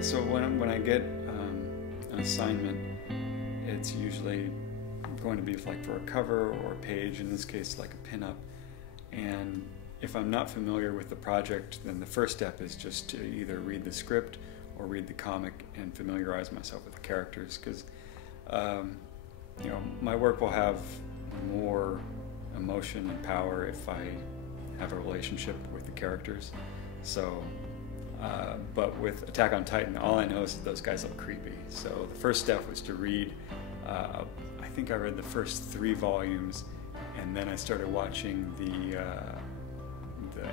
Yeah, so when I get an assignment, it's usually going to be like for a cover or a page, in this case like a pinup. And if I'm not familiar with the project, then the first step is just to either read the script or read the comic and familiarize myself with the characters, because you know, my work will have more emotion and power if I have a relationship with the characters. So but with Attack on Titan, all I know is that those guys look creepy. So the first step was to read, I think I read the first 3 volumes, and then I started watching the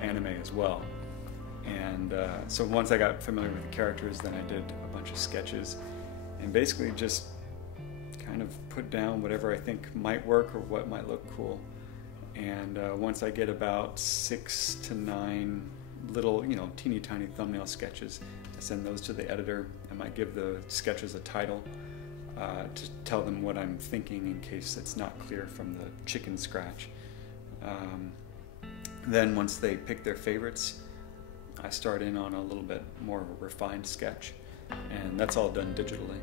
anime as well. And so once I got familiar with the characters, then I did a bunch of sketches, and basically just kind of put down whatever I think might work or what might look cool. And once I get about 6 to 9 little, you know, teeny tiny thumbnail sketches, I send those to the editor. I might give the sketches a title to tell them what I'm thinking in case it's not clear from the chicken scratch. Then once they pick their favorites, I start in on a little bit more of a refined sketch, and that's all done digitally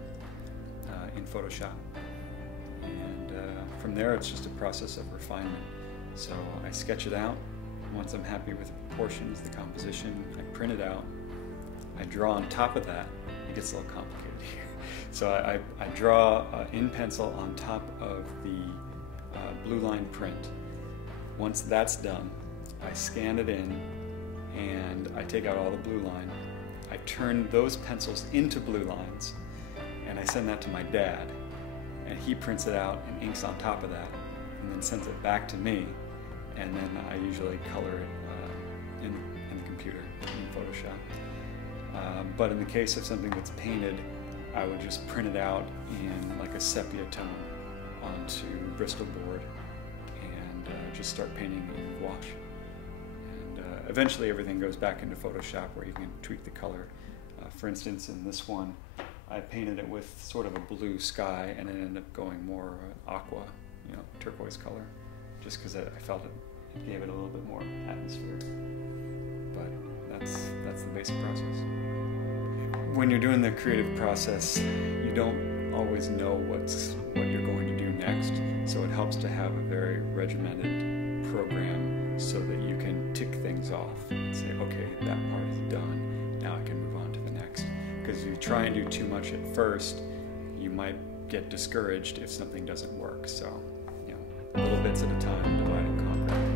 in Photoshop. And from there it's just a process of refinement. So I sketch it out. Once I'm happy with the proportions, the composition, I print it out. I draw on top of that. It gets a little complicated here. So I draw in pencil on top of the blue line print. Once that's done, I scan it in and I take out all the blue line. I turn those pencils into blue lines, and I send that to my dad, and he prints it out and inks on top of that, and then sends it back to me, and then I usually color it in the computer, in Photoshop. But in the case of something that's painted, I would just print it out in like a sepia tone onto Bristol board and just start painting in gouache. And eventually everything goes back into Photoshop where you can tweak the color. For instance, in this one, I painted it with sort of a blue sky, and it ended up going more aqua, you know, turquoise color, just because I felt it gave it a little bit more atmosphere. But that's the basic process. When you're doing the creative process, you don't always know what you're going to do next, so it helps to have a very regimented program so that you can tick things off and say, okay, that part is done, now I can move on to the next. Because if you try and do too much at first, you might get discouraged if something doesn't work. So, you know, little bits at a time, divide and conquer.